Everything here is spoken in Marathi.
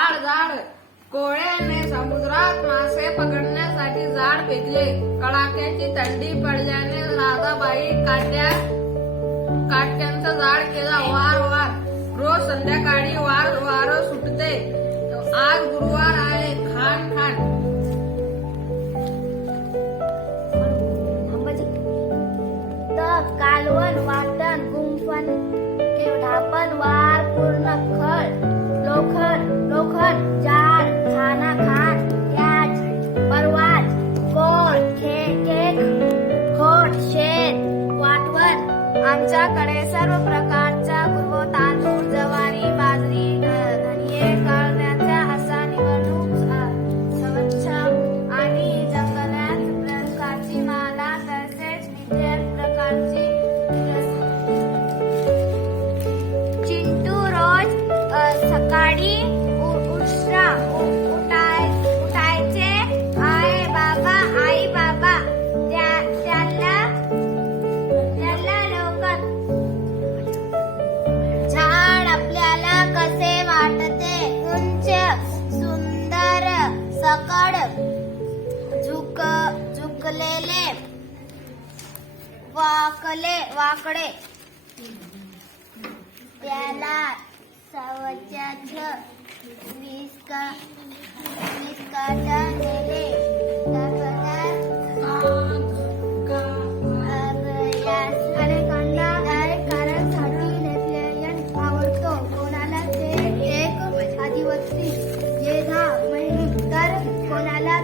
जाड जाड कोळ्याने समुद्रात मासे पकडण्यासाठी जाळ फेकले. कडाक्याची थंडी पडल्याने राधाबाई काट्यांचं जाळ केला. वार वार रोज संध्याकाळी वारं सुटते. आज गुरुवार आले. खान खान कालवण वाटण गुंफण ढापण वार पूर्ण खळ लोखंड जाड खाना खान याच परवाच कोण केक खोट शेत वाटवण. आमच्याकडे सर्व प्रकारच्या तांदूळ ज्वारी बाजरी धनिये कळण्याच्या असा निवडणूक स्वच्छ आणि जंगलात प्रकारची माला तसेच विविध प्रकारची चिंटू रोज सकाळी उठायचे आई बाबा त्याला लवकर झाड आपल्याला कसे वाटते उंच सुंदर सकड झुकलेले वाकडे त्याला सवच्याच विस्काटा नेले कारण नेपोलियन आवडतो कोणाला ते एक आदिवासी येधा तर कोणाला